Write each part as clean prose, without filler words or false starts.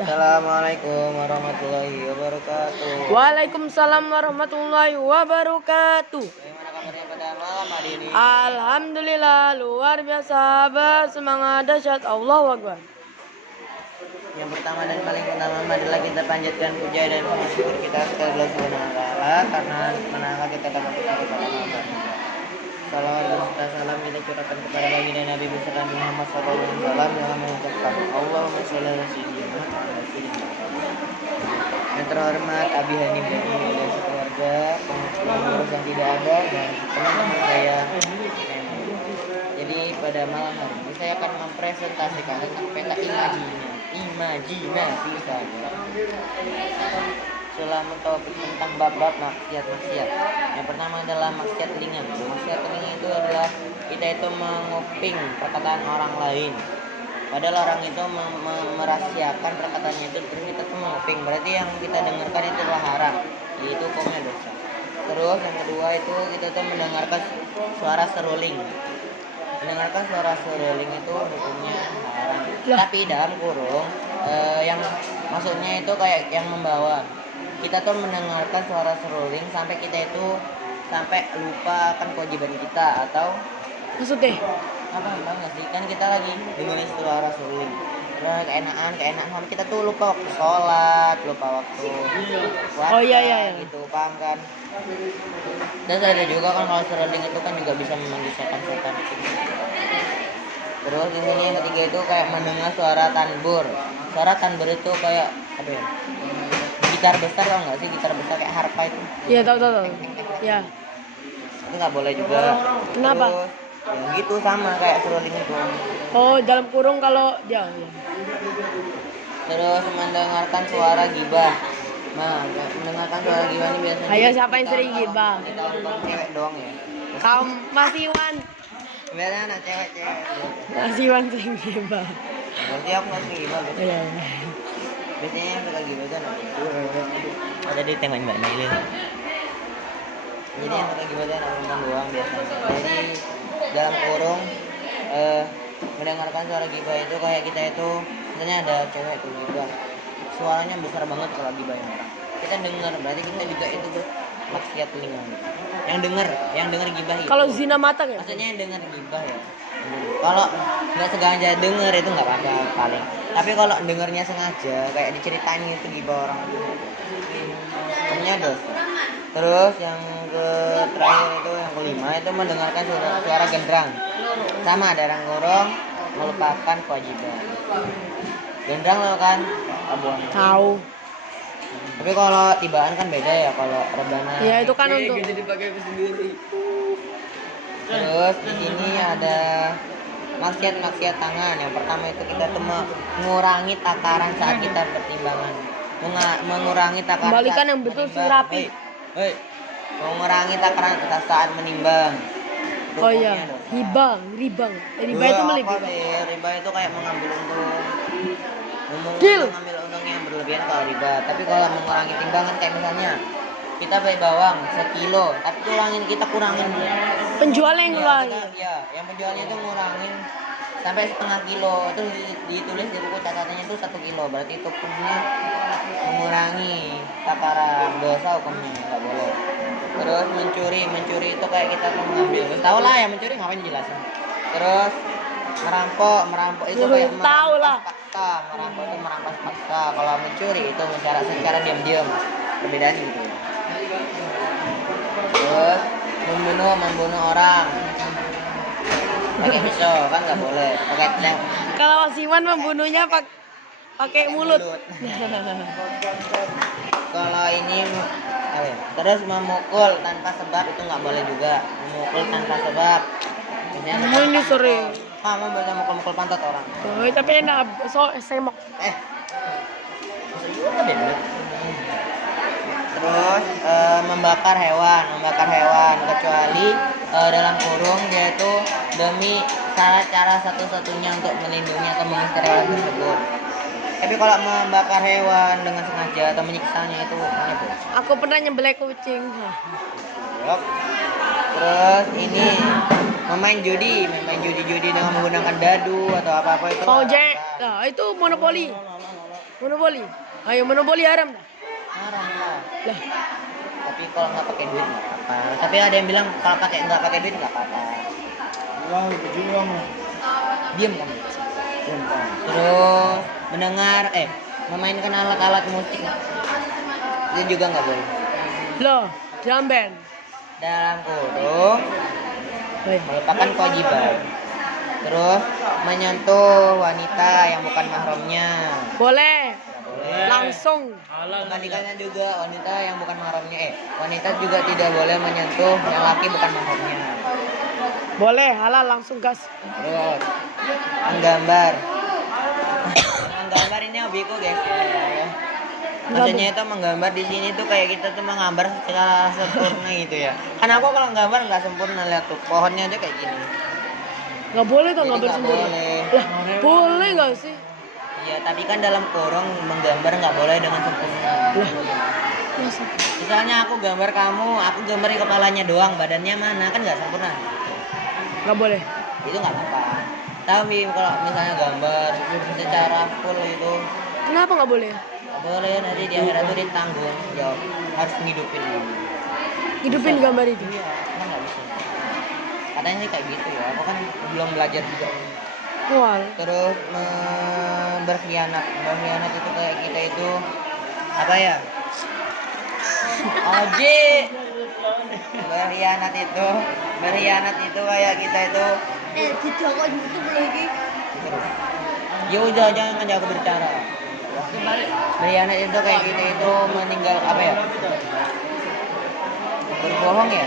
Assalamualaikum warahmatullahi wabarakatuh. Waalaikumsalam warahmatullahi wabarakatuh. Bagaimana kabarnya pada malam hari ini? Alhamdulillah luar biasa, bersemangat dahsyat, Allahu Akbar. Yang pertama dan paling utama adalah kita panjatkan puja dan syukur kita kepada Allah Subhanahu wa taala karena manakah kita dapat kita Allah. Salawat dan salam kita curahkan kepada baginda Nabi besar Muhammad sallallahu alaihi wasallam yang mengucapkan Allahumma shalli ala sayyidina Muhammad. Yang terhormat Abi Hanif dan keluarga, pengurus yang tidak ada dan teman-teman saya. Jadi pada malam hari ini saya akan mempresentasikan tentang peta imajinasi saya. Selama topik tentang bab-bab maksiat. Yang pertama adalah maksiat ringan. Maksiat ringan itu adalah kita itu menguping perkataan orang lain. Padahal orang itu merahasiakan perkataannya itu, terus kita tuh menguping. Berarti yang kita dengarkan itu adalah haram, yaitu hukumnya dosa. Terus yang kedua itu kita tuh mendengarkan suara seruling. Mendengarkan suara seruling itu hukumnya haram. Tapi dalam kurung yang maksudnya itu kayak yang membawa. Kita tuh mendengarkan suara seruling sampai kita itu sampai lupa akan kewajiban kita atau Maksudnya? apa nggak sih, kan kita lagi dengerin suara seruling keenakan sampai kita tuh lupa waktu sholat, lupa waktu puasa. Oh iya. Gitu, paham kan? Terus ada juga kan kalau seruling itu kan juga bisa memanggil setan. Terus di sini yang ketiga itu kayak mendengar suara tanbur. Suara tanbur itu kayak apa ya? Gitar besar, tau nggak sih gitar besar kayak harpa itu? Iya tahu. Ya. Itu nggak boleh juga. Kenapa? Terus, ya gitu sama kayak seruling itu. Oh dalam kurung kalau dia. Ya. Terus mendengarkan suara gibah. Nah, mendengarkan suara gibah ini biasanya. Ayo siapa yang sering gibah? Kita orang cewek doang ya. Kaum Mas Iwan. Biasanya anak cewek. Mas Iwan sering gibah. Berarti aku nggak sering gibah. Iya. Biasanya yang suka gibah itu anak. Ada di tengok Mbak Nailin. Jadi yang suka gibah itu anak perempuan doang biasanya. Jadi dalam kurung mendengarkan suara gibah itu kayak kita itu misalnya ada cewek tuh gibah, suaranya besar banget kalau gibahin orang, kita dengar, berarti kita juga itu tuh maksiat telinga. Yang dengar gibah itu Kalau zina mata ya? maksudnya yang dengar gibah ya. Kalau nggak sengaja denger itu nggak apa-apa paling, tapi kalau dengarnya sengaja kayak diceritain itu gibah orang itu punya dosa. Terus yang terakhir itu yang kelima itu mendengarkan suara gendrang. Sama ada orang gorong melupakan kewajiban. Gendrang lo kan abuan. Tahu. Tapi kalau tibaan kan beda ya, kalau rebana. Iya itu kan untuk. Terus di sini ada maksiat tangan. Yang pertama itu kita tuh mengurangi takaran saat kita bertimbangan. Mengurangi takaran. Kembalikan yang betul si rapi. Mengurangi takaran saat menimbang. Oh iya, riba itu melebihi. Riba itu kayak mengambil untung. Deal. Mengambil untung yang berlebihan kalau riba. Tapi kalau mengurangi timbangan kayak misalnya kita beli bawang 1 kilo, tapi kita kurangin. Penjualnya yang lain. Iya, yang penjualnya itu ngurangin sampai 1/2 kilo. Itu ditulis di buku catatannya itu 1 kilo. Berarti itu hukumnya mengurangi takaran dosa, hukumnya nggak boleh. Terus mencuri itu kayak kita tuh mengambil. Tahu lah ya mencuri, ngapain jelasin. Terus merampok itu kayak merampas fakta. Merampok itu merampas fakta. Kalau mencuri itu secara diam-diam. Perbedaannya gitu ya. Terus membunuh orang pakai pisau kan nggak boleh. Pakai Kalau Mas Iwan membunuhnya pakai mulut. Kalau ini terus memukul tanpa sebab itu nggak boleh juga. Memukul tanpa sebab. Ini sering. Kamu bisa mukul pantat orang. Oh, tapi enak semok. Terus membakar hewan kecuali dalam kurung yaitu demi cara satu-satunya untuk melindungi atau mengusir hewan tersebut. Tapi kalau membakar hewan dengan sengaja atau menyiksanya itu Aku pernah nyembelih kucing. Terus ini memain judi dengan menggunakan dadu atau apa itu. Nah, itu monopoli. Monopoli. Ayo monopoli haram dah. Haram lah. Lah, Tapi kalau nggak pakai duit nggak apa-apa. Tapi ada yang bilang kalau nggak pakai duit nggak apa-apa. Diam kamu. Terus memainkan alat-alat musik itu juga nggak boleh. loh, drum band. Dalam kurung Baik. melupakan kewajiban. Terus menyentuh wanita yang bukan mahramnya. Boleh. Boleh. Langsung. Kebalikannya juga wanita yang bukan mahramnya. Wanita juga tidak boleh menyentuh yang laki bukan mahramnya. Boleh, halal langsung gas. Terus menggambar. Menggambar ini hobiku guys ya. Maksudnya itu menggambar di sini tuh kayak kita tuh menggambar secara sempurna gitu ya. Karena aku kalau gambar nggak sempurna, lihat tuh pohonnya aja kayak gini. Nggak boleh tuh Jadi ngambil nggak sempurna. boleh. Lah, boleh nggak sih? Iya, tapi kan dalam kurung menggambar nggak boleh dengan sempurna. Lah, masa? Misalnya aku gambar kamu, aku gambar di kepalanya doang, badannya mana kan nggak sempurna. Nggak boleh. Itu nggak apa-apa. Tapi kalau misalnya gambar secara full itu Kenapa nggak boleh? nggak boleh, nanti di akhirat tuh ditanggung jawab, harus ngidupin kamu. Hidupin gambar itu. Iya, kan nggak bisa. Katanya sih kayak gitu ya. Aku kan belum belajar juga. Wal. Terus berkhianat. Berkhianat itu kayak kita itu apa ya? Oji. Berkhianat itu kayak kita itu. Jangan YouTube lagi. Ya udah jangan aku berbicara. Berkhianat itu kayak kita itu meninggal apa ya? Berbohong ya?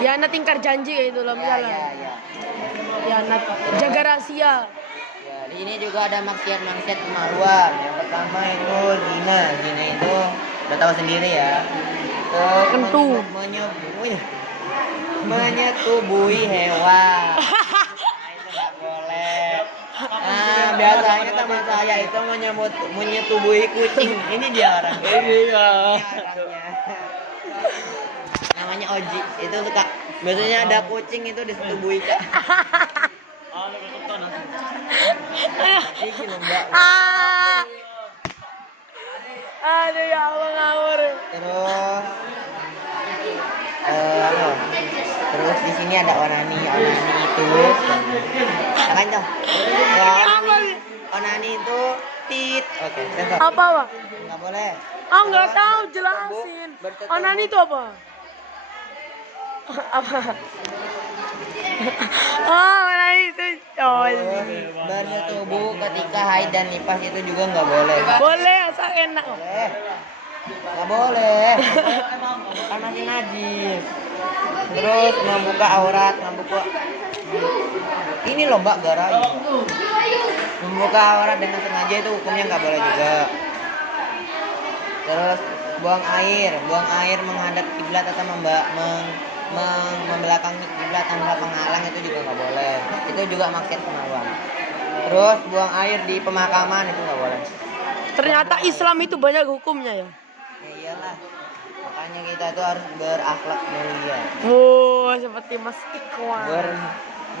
Ya, anak tingkar janji kayak itu loh misalnya. Ya. Ya, anak jaga rahasia. Ya, di sini juga ada maksiat-maksiat kemaluan. Yang pertama itu zina. Zina itu udah tahu sendiri ya. Terus Kentu. menyetubuhi hewan. Nah, itu nggak boleh. Nah, biasanya teman saya itu menyetubuhi kucing. Ini dia orang. Ini orangnya. Namanya Oji. Itu suka. Biasanya ada kucing itu disetubuhi Kak. Ini loh, Mbak. Aduh ya Allah ngawur. Terus apa? Terus di sini ada onani itu. Kan toh? Ya, onani itu tit. Oke, sensor. Apa Pak? Enggak boleh. Ah nggak tahu jelasin. Bersetubuh. Onani itu apa? Apa? Oh, onani itu. Oh, Terus bersetubuh ketika haid dan nifas itu juga nggak boleh. boleh asal enak. Boleh. Nggak boleh. Kan masih najis. Terus membuka aurat, ini loh Mbak garai. Membuka aurat dengan sengaja itu hukumnya nggak boleh juga. Terus buang air menghadap kiblat atau membelakangi kiblat tanpa penghalang itu juga nggak boleh. Itu juga maksiat kemaluan. Terus buang air di pemakaman itu nggak boleh. Ternyata Islam itu banyak hukumnya ya. Ya iyalah. Makanya kita tuh harus berakhlak mulia. Oh, seperti Mas Ikhwan.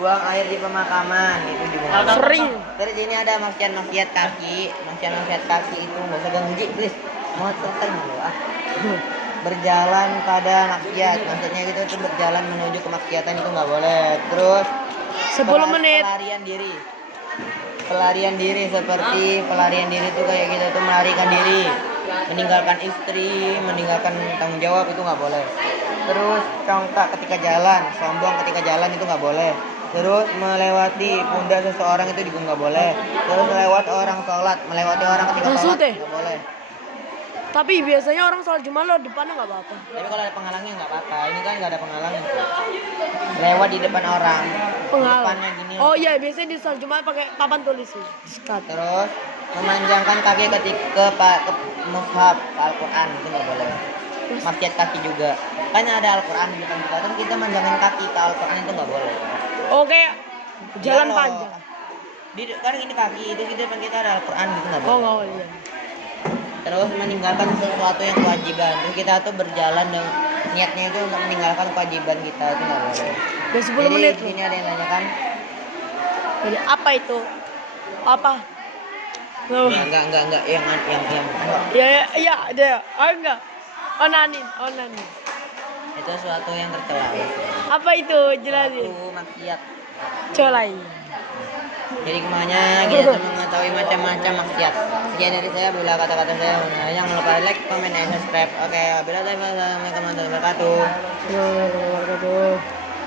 Buang air di pemakaman itu juga nggak boleh. Sering. Terus ini ada maksiat kaki. Maksiat kaki itu nggak usah ganggu please. Mau selesai dulu ah. Berjalan pada maksiat, maksudnya gitu tuh berjalan menuju kemaksiatan itu nggak boleh. Terus 10 menit. Pelarian diri seperti pelarian diri itu kayak kita tuh melarikan diri, meninggalkan istri, meninggalkan tanggung jawab itu nggak boleh. Terus congkak ketika jalan, sombong ketika jalan itu nggak boleh. Terus melewati pundak seseorang itu juga nggak boleh. Terus melewati orang ketika sholat nggak boleh. Tapi biasanya orang sholat Jumat lo depannya nggak apa-apa. Tapi kalau ada penghalangnya nggak apa-apa. Ini kan nggak ada penghalangnya. Lewat di depan orang. Penghalang. Depannya gini. Oh iya, biasanya di sholat Jumat pakai papan tulis sih. Diskat. Terus memanjangkan kaki ketika ke mushaf Al-Quran itu nggak boleh. Maksiat kaki juga. Kan ada Al-Quran di depan kita. Terus kita manjangkan kaki ke Al-Quran itu nggak boleh. Oh kayak jalan Iya loh. panjang. Kan ini kaki itu di depan kita ada Al-Quran gitu nggak Oh boleh. nggak boleh. Terus meninggalkan sesuatu yang kewajiban. Terus kita tuh berjalan dengan niatnya itu untuk meninggalkan kewajiban kita itu nggak boleh. Udah 10 menit Ini ada yang nanya kan? Jadi apa itu? Apa? Enggak yang Ya, ya, ya, ada. Oh, enggak. Onanin, onanin. itu suatu yang tercela. Apa itu? Jelasin. Suatu maksiat. Colai. Jadi kemana kita tuh mengetahui macam-macam maksiat. Sekian dari saya, bila kata-kata saya, jangan lupa like, comment, and subscribe. Oke, bila saya, assalamualaikum warahmatullahi wabarakatuh. Assalamualaikum warahmatullahi wabarakatuh.